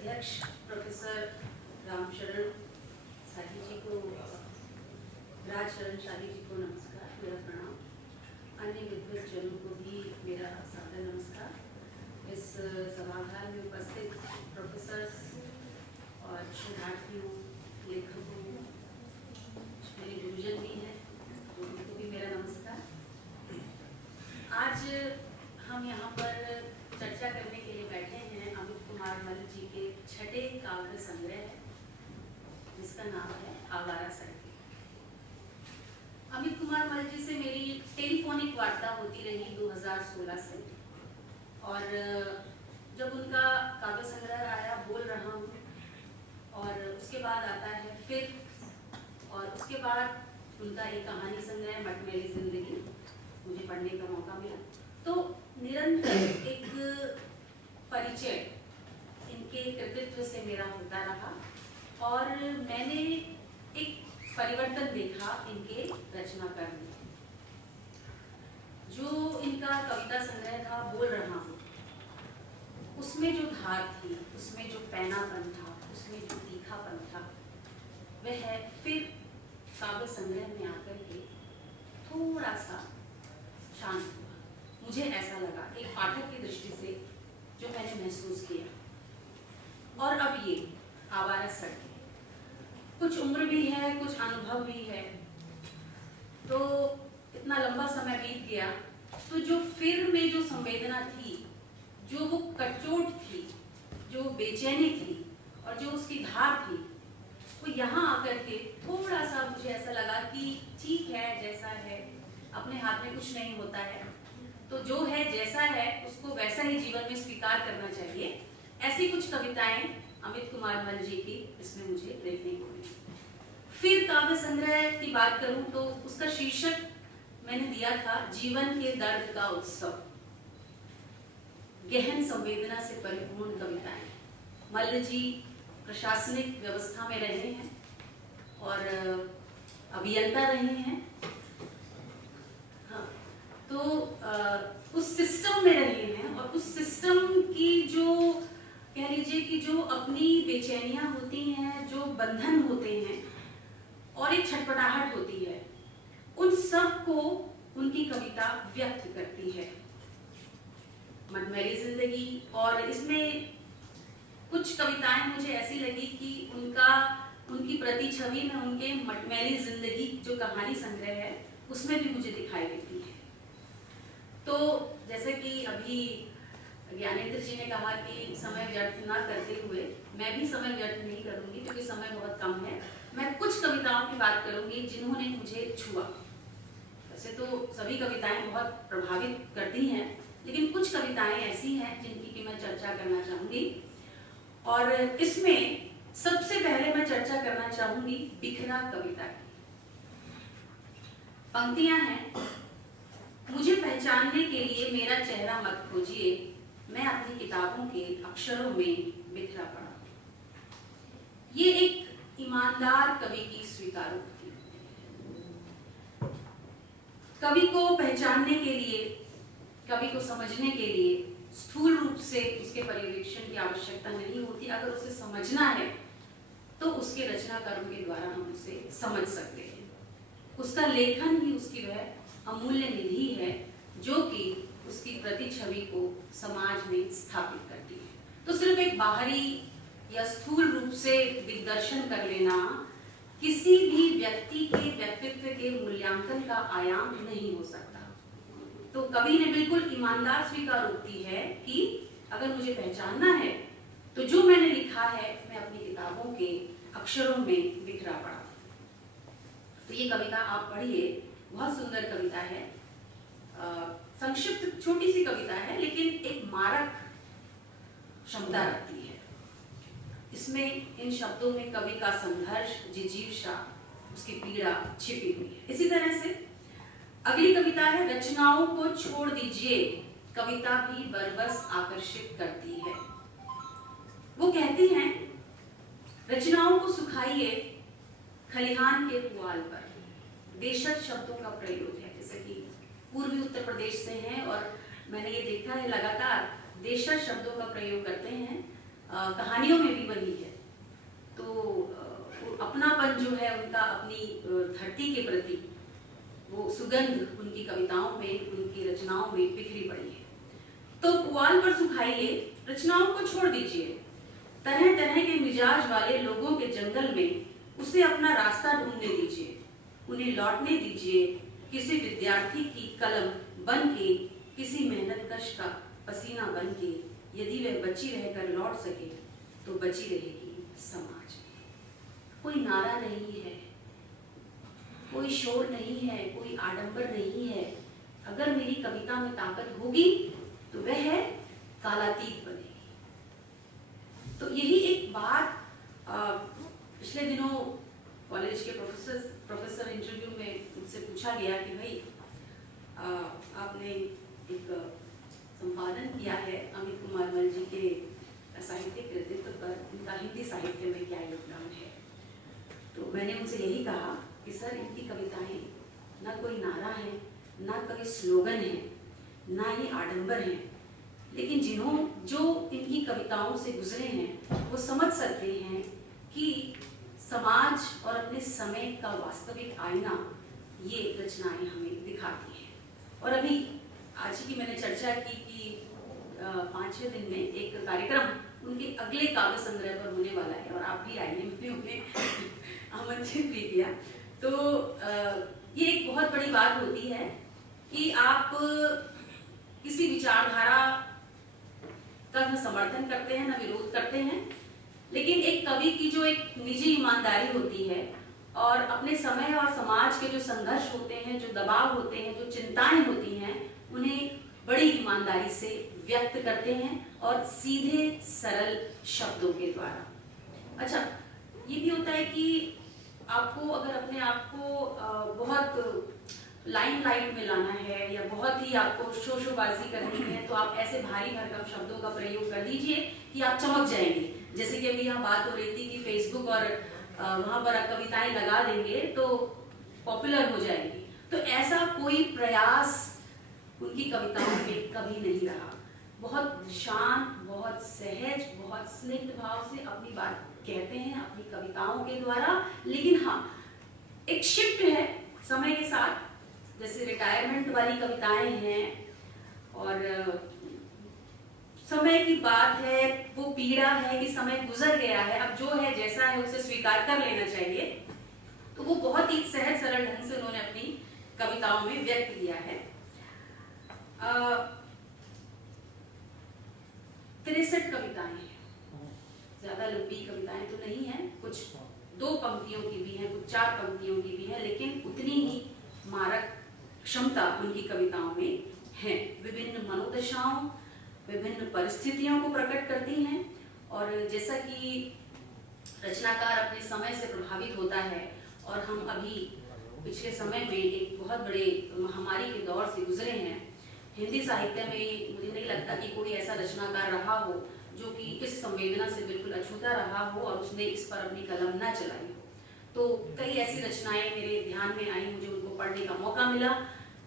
अध्यक्ष प्रोफेसर रामशरण शाही जी को, राजशरण शाही जी को नमस्कार, मेरा प्रणाम। अन्य विद्वज्जनों को भी मेरा सादर नमस्कार। इस सभागार में उपस्थित प्रोफेसर्स और शोधार्थियों, लेखकों, मेरे गुरुजन भी हैं, उनको भी मेरा नमस्कार। आज हम यहाँ पर चर्चा करने के लिए बैठे हैं अमित कुमार मल्ल जी के छठे काव्य संग्रह, जिसका नाम है आवारा सड़कें। अमित कुमार मल्ल जी से मेरी टेलीफोनिक वार्ता होती रही 2016 से, और जब उनका काव्य संग्रह आया बोल रहा हूँ, और उसके बाद आता है फिर, और उसके बाद उनका एक कहानी संग्रह मटमैली जिंदगी मुझे पढ़ने का मौका मिला। तो निरंतर एक परिचय इनके कृतित्व से मेरा होता रहा, और मैंने एक परिवर्तन देखा इनके रचनाक्रम में। जो इनका कविता संग्रह था बोल रहा हूँ, उसमें जो धार थी, उसमें जो पैनापन था, उसमें जो तीखापन था, वह फिर काव्य संग्रह में आकर के थोड़ा सा शांत हुआ। मुझे ऐसा लगा एक पाठक की दृष्टि से, जो मैंने महसूस किया। और अब ये आवारा सड़कें, कुछ उम्र भी है, कुछ अनुभव भी है, तो इतना लंबा समय बीत गया, तो जो फिर में जो संवेदना थी, जो वो कटचोट थी, जो बेचैनी थी, और जो उसकी धार थी, वो यहाँ आकर के थोड़ा सा मुझे ऐसा लगा कि ठीक है, जैसा है, अपने हाथ में कुछ नहीं होता है, तो जो है जैसा है उसको वैसा ही जीवन में स्वीकार करना चाहिए। ऐसी कुछ कविताएं अमित कुमार मल्ल जी की इसमें मुझे देखने को मिली। फिर काव्य संग्रह की बात करूं तो उसका शीर्षक मैंने दिया था जीवन के दर्द का उत्सव। गहन संवेदना से परिपूर्ण कविताएं। मल्ल जी प्रशासनिक व्यवस्था में रहे हैं और अभियंता रहे हैं, हाँ, तो उस सिस्टम में रहे हैं, और उस सिस्टम की जो कह लीजिए कि जो अपनी बेचैनियां होती हैं, जो बंधन होते हैं, और एक छटपटाहट होती है, उन सब को उनकी कविता व्यक्त करती है। मटमैली जिंदगी, और इसमें कुछ कविताएं मुझे ऐसी लगी कि उनकी प्रतिछवि में उनके मटमैली जिंदगी जो कहानी संग्रह है उसमें भी मुझे दिखाई देती है। तो जैसे कि अभी ज्ञानेंद्र जी ने कहा कि समय व्यर्थ ना करते हुए, मैं भी समय व्यर्थ नहीं करूंगी क्योंकि समय बहुत कम है। मैं कुछ कविताओं की बात करूंगी जिन्होंने मुझे छुआ। वैसे तो सभी कविताएं बहुत प्रभावित करती हैं, लेकिन कुछ कविताएं ऐसी हैं जिनकी कि मैं चर्चा करना चाहूंगी। और इसमें सबसे पहले मैं चर्चा करना चाहूंगी बिखरा कविता की। पंक्तियां हैं, मुझे पहचानने के लिए मेरा चेहरा मत खोजिए, मैं अपनी किताबों के अक्षरों में बिखरा पड़ा। ये एक ईमानदार कवि की स्वीकारोक्ति। कवि को पहचानने के लिए, कवि को समझने के लिए स्थूल रूप से उसके पर्यवेक्षण की आवश्यकता नहीं होती। अगर उसे समझना है तो उसके रचनाकारों के द्वारा हम उसे समझ सकते हैं। उसका लेखन ही उसकी वह अमूल्य निधि है जो कि उसकी प्रतिछवि को समाज में स्थापित करती है। तो सिर्फ एक बाहरी या स्थूल रूप से दिग्दर्शन कर लेना किसी भी व्यक्ति के व्यक्तित्व के मूल्यांकन का आयाम नहीं हो सकता। तो कवि ने बिल्कुल ईमानदार स्वीकारोक्ति है कि अगर मुझे पहचानना है तो जो मैंने लिखा है मैं अपनी किताबों के अक्षरों में बिखरा पड़ा। तो ये कविता आप पढ़िए, बहुत सुंदर कविता है। संक्षिप्त छोटी सी कविता है, लेकिन एक मारक क्षमता रखती है। इसमें इन शब्दों में कवि का संघर्ष, जिजीविषा, उसकी पीड़ा छिपी हुई है। इसी तरह से अगली कविता है, रचनाओं को छोड़ दीजिए, कविता भी बरबस आकर्षित करती है। वो कहती हैं, रचनाओं को सुखाइए खलिहान के पुआल पर। देशज शब्दों का प्रयोग है, जैसे कि पूर्वी उत्तर प्रदेश से हैं और मैंने ये देखा है लगातार देशज शब्दों का प्रयोग करते हैं। कहानियों में भी वही है। तो अपनापन जो है उनका अपनी धरती के प्रति, वो सुगंध उनकी कविताओं में, उनकी रचनाओं में बिखरी पड़ी है। तो पुआल पर सुखाइए, रचनाओं को छोड़ दीजिए, तरह तरह के मिजाज वाले लोगों के जंगल में उसे अपना रास्ता ढूंढने दीजिए, उन्हें लौटने दीजिए किसी विद्यार्थी की कलम बन के, किसी मेहनतकश का पसीना बन के। यदि वह बची रहकर लौट सके तो बची रहेगी समाज में। कोई नारा नहीं है, कोई शोर नहीं है, कोई आडंबर नहीं है। अगर मेरी कविता में ताकत होगी तो वह है कालातीत बनेगी। तो यही एक बात पिछले दिनों कॉलेज के प्रोफेसर इंटरव्यू में मुझसे पूछा गया कि भाई आपने एक संपादन किया है अमित कुमार मल जी के साहित्यिक कृतित्व पर, उनका हिंदी साहित्य में क्या योगदान है। तो मैंने उनसे यही कहा कि सर, इनकी कविताएं ना कोई नारा है, ना कोई स्लोगन है, ना ही आडंबर है, लेकिन जो इनकी कविताओं से गुजरे हैं वो समझ सकते हैं कि समाज और अपने समय का वास्तविक आईना ये रचनाएं हमें दिखाती हैं। और अभी आज की मैंने चर्चा की कि 5-6 दिन में एक कार्यक्रम उनके अगले काव्य संग्रह पर होने वाला है और आप भी आइए, मैंने उन्हें आमंत्रित भी किया। तो ये एक बहुत बड़ी बात होती है कि आप किसी विचारधारा का न समर्थन करते हैं, न विरोध करते हैं, लेकिन एक कवि की जो एक निजी ईमानदारी होती है और अपने समय और समाज के जो संघर्ष होते हैं, जो दबाव होते हैं, जो चिंताएं होती हैं, उन्हें बड़ी ईमानदारी से व्यक्त करते हैं और सीधे सरल शब्दों के द्वारा। अच्छा, ये भी होता है कि आपको अगर अपने आप को बहुत लाइमलाइट में लाना है या बहुत ही आपको शोबाजी करनी है, तो आप ऐसे भारी भरकम शब्दों का प्रयोग कर दीजिए कि आप चमक जाएंगे। जैसे कि अभी यहाँ बात हो रही थी कि फेसबुक और वहां पर आप कविताएं लगा देंगे तो पॉपुलर हो जाएंगी। तो ऐसा कोई प्रयास उनकी कविताओं में कभी नहीं रहा। बहुत शांत, बहुत सहज, बहुत स्निग्ध भाव से अपनी बात कहते हैं अपनी कविताओं के द्वारा। लेकिन हाँ, एक शिफ्ट है समय के साथ, जैसे रिटायरमेंट वाली कविताएं हैं और समय की बात है, वो पीड़ा है कि समय गुजर गया है, अब जो है जैसा है उसे स्वीकार कर लेना चाहिए। तो वो बहुत ही सहज सरल ढंग से उन्होंने अपनी कविताओं में व्यक्त किया है। 63 कविताएं हैं, ज्यादा लंबी कविताएं तो नहीं है, कुछ 2 पंक्तियों की भी हैं, कुछ 4 पंक्तियों की भी है, लेकिन उतनी ही मारक क्षमता उनकी कविताओं में है। विभिन्न मनोदशाओं, विभिन्न परिस्थितियों को प्रकट करती हैं। और जैसा कि रचनाकार अपने समय से प्रभावित होता है और हम अभी पिछले समय में एक बहुत बड़े महामारी के दौर से गुजरे हैं, हिंदी साहित्य में मुझे नहीं लगता कि कोई ऐसा रचनाकार रहा हो जो कि इस संवेदना से बिल्कुल अछूता रहा हो और उसने इस पर अपनी कलम ना चलाई हो। तो कई ऐसी रचनाएं मेरे ध्यान में आई, मुझे उनको पढ़ने का मौका मिला।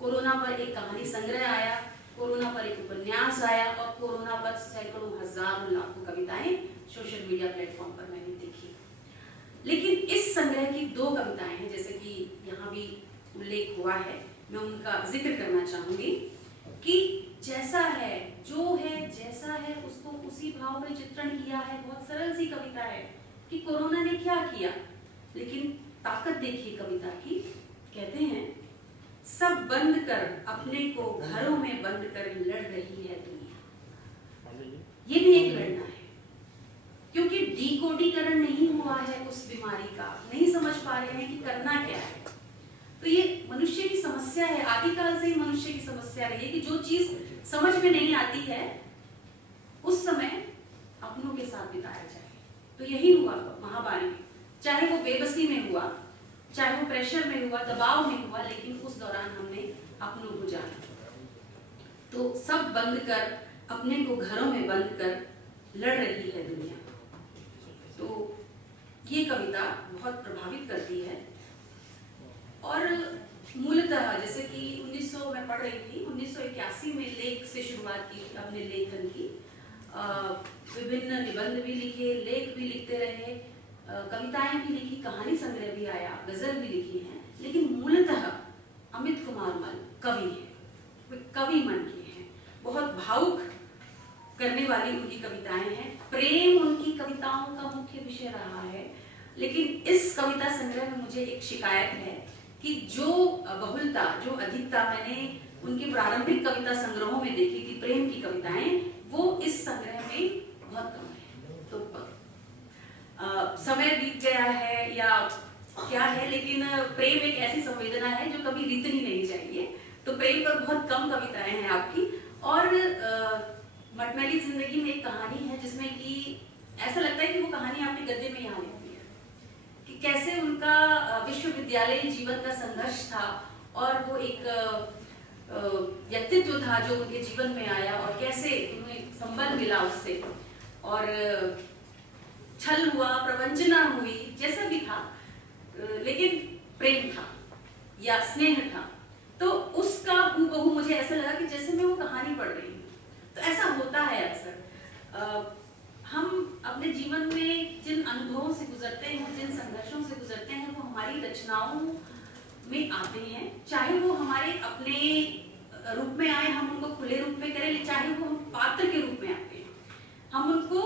कोरोना पर एक कहानी संग्रह आया, कोरोना पर एक उपन्यास आया और कोरोना पर सैकड़ों हजारों लाखों कविताएं सोशल मीडिया प्लेटफॉर्म पर मैंने देखी। लेकिन इस संग्रह की 2 कविताएं हैं, जैसे कि यहाँ भी उल्लेख हुआ है, मैं उनका जिक्र करना चाहूंगी कि जैसा है, जो है जैसा है उसको उसी भाव में चित्रण किया है। बहुत सरल सी कविता है कि कोरोना ने क्या किया, लेकिन ताकत देखिए कविता की। कहते हैं, सब बंद कर अपने को घरों में बंद कर लड़ रही है दुनिया। ये भी एक लड़ना है, क्योंकि डिकोडीकरण नहीं हुआ है उस बीमारी का, नहीं समझ पा रहे हैं कि करना क्या है। तो ये मनुष्य की समस्या है, आदिकाल से ही मनुष्य की समस्या रही है कि जो चीज समझ में नहीं आती है उस समय अपनों के साथ बिताया जाए। तो यही हुआ महामारी में, चाहे वो बेबसी में हुआ, चाहे वो प्रेशर में हुआ, दबाव में हुआ, लेकिन उस दौरान हमने अपनों को जाना। तो सब बंद कर अपने को घरों में बंद कर लड़ रही है दुनिया। तो ये कविता बहुत प्रभावित करती है। और मूलतः जैसे कि 1900 में पढ़ रही थी, 1981 में लेख से शुरुआत की अपने लेखन की। विभिन्न निबंध भी लिखे, लेख भी लिखते रहे, कविताएं भी लिखी, कहानी संग्रह भी आया, गजल भी लिखी हैं, लेकिन मूलतः अमित कुमार मल कवि हैं, वे कवि मन के हैं। बहुत भावुक करने वाली उनकी कविताएं हैं। प्रेम उनकी कविताओं का मुख्य विषय रहा है। लेकिन इस कविता संग्रह में मुझे एक शिकायत है कि जो बहुलता, जो अधिकता मैंने उनके प्रारंभिक कविता संग्रहों में देखी थी, प्रेम की कविताएं, वो इस संग्रह में बहुत कम है। तो समय बीत गया है या क्या है, लेकिन प्रेम एक ऐसी संवेदना है जो कभी बीतनी नहीं चाहिए। तो प्रेम पर बहुत कम कविताएं हैं आपकी। और मटमैली जिंदगी में एक कहानी है जिसमें कि ऐसा लगता है कि वो कहानी आपके गद्य में यहाँ लिखी है कि कैसे उनका विश्वविद्यालय जीवन का संघर्ष था और वो एक व्यक्तित्व था जो उनके जीवन में आया और कैसे उन्हें संबंध मिला उससे, और छल हुआ, प्रवंचना हुई, जैसा भी था, लेकिन प्रेम था या स्नेह था। तो उसका हूबहू मुझे ऐसा लगा कि जैसे मैं वो कहानी पढ़ रही हूँ। तो ऐसा होता है अक्सर, हम अपने जीवन में जिन अनुभवों से गुजरते हैं, जिन संघर्षों से गुजरते हैं, वो हमारी रचनाओं में आते हैं। चाहे वो हमारे अपने रूप में आए, हम उनको खुले रूप में करें, चाहे वो हम पात्र के रूप में आते हैं, हम उनको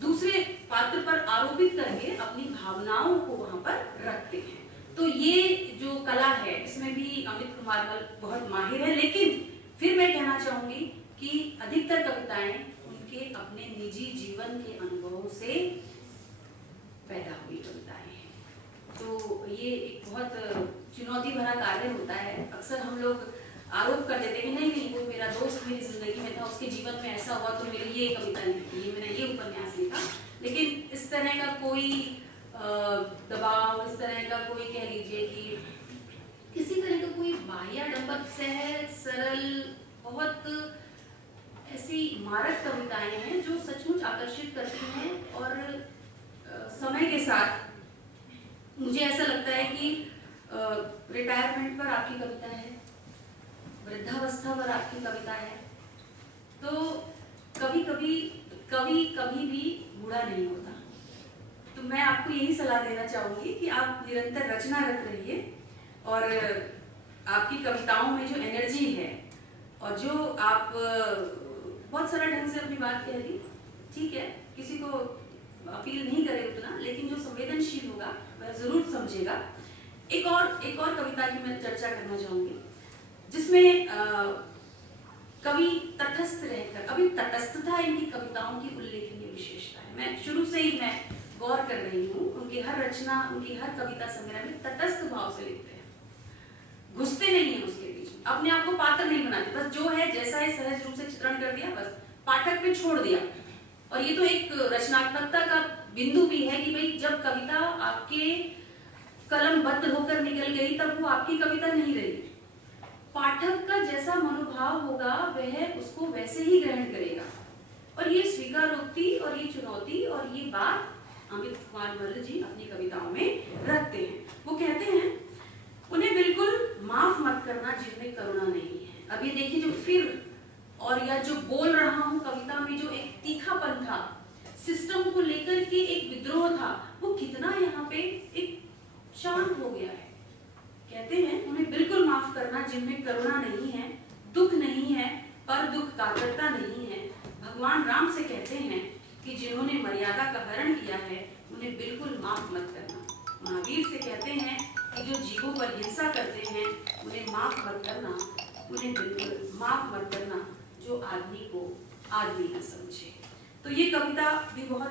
दूसरे पात्र पर आरोपित करके अपनी भावनाओं को वहां पर रखते हैं। तो ये जो कला है, इसमें भी अमित कुमार मल बहुत माहिर है। लेकिन फिर मैं कहना चाहूंगी कि अधिकतर कविताएं उनके अपने निजी जीवन के अनुभवों से पैदा हुई कविताएं हैं। तो ये एक बहुत चुनौती भरा कार्य होता है। अक्सर हम लोग आरोप कर देते हैं, नहीं वो मेरा दोस्त मेरी जिंदगी में था, उसके जीवन में ऐसा हुआ तो मेरी ये कविता लिखी, मैंने ये उपन्यास लिखा। लेकिन इस तरह का कोई दबाव, इस तरह का कोई, कह लीजिए कि किसी तरह का कोई बाह्याडंबर, सहज सरल, बहुत ऐसी मारक कविताएं हैं जो सचमुच आकर्षित करती हैं। और समय के साथ मुझे ऐसा लगता है कि रिटायरमेंट पर आपकी कविता है, वृद्धावस्था पर आपकी कविता है। तो कभी कभी कवि कभी भी बूढ़ा नहीं होता। तो मैं आपको यही सलाह देना चाहूंगी कि आप निरंतर रचनारत रहिए और आपकी कविताओं में जो एनर्जी है और जो आप बहुत सरल ढंग से अपनी बात कह दी, ठीक है, किसी को अपील नहीं करे उतना, लेकिन जो संवेदनशील होगा वह जरूर समझेगा। एक और कविता की मैं चर्चा करना चाहूंगी जिसमें कवि तटस्थ रहकर, अभी तटस्थता इनकी कविताओं की उल्लेखनीय विशेषता है। मैं शुरू से ही मैं गौर कर रही हूँ, उनकी हर रचना, उनकी हर कविता संग्रह में तटस्थ भाव से लिखते हैं, घुसते नहीं है उसके बीच, अपने आप को पात्र नहीं बनाते, बस जो है जैसा है सहज रूप से चित्रण कर दिया, बस पाठक पे छोड़ दिया। और ये तो एक रचनात्मकता का बिंदु भी है कि भाई जब कविता आपके कलमबद्ध होकर निकल गई तब वो आपकी कविता नहीं रही। पाठक का जैसा मनोभाव होगा वह उसको वैसे ही ग्रहण करेगा। और ये स्वीकारोक्ति और ये चुनौती और ये बात अमित कुमार मल जी अपनी कविताओं में रखते हैं। वो कहते हैं, उन्हें बिल्कुल माफ मत करना जिनमें करुणा नहीं है। अब ये देखिए, जो फिर और या जो बोल रहा हूं कविता में जो एक तीखापन था, सिस्टम को लेकर के एक विद्रोह था, वो कितना यहाँ पे एक शांत हो गया है। कहते हैं, उन्हें बिल्कुल माफ करना जिनमें करुणा नहीं है, दुख नहीं है पर दुख कातरता नहीं है। भगवान राम से कहते हैं कि जिन्होंने मर्यादा का हरण किया है उन्हें बिल्कुल माफ मत करना। महावीर से कहते हैं कि जो जीवों पर हिंसा करते हैं उन्हें माफ मत करना, उन्हें बिल्कुल माफ मत करना जो आदमी को आदमी न समझे। तो ये कविता भी बहुत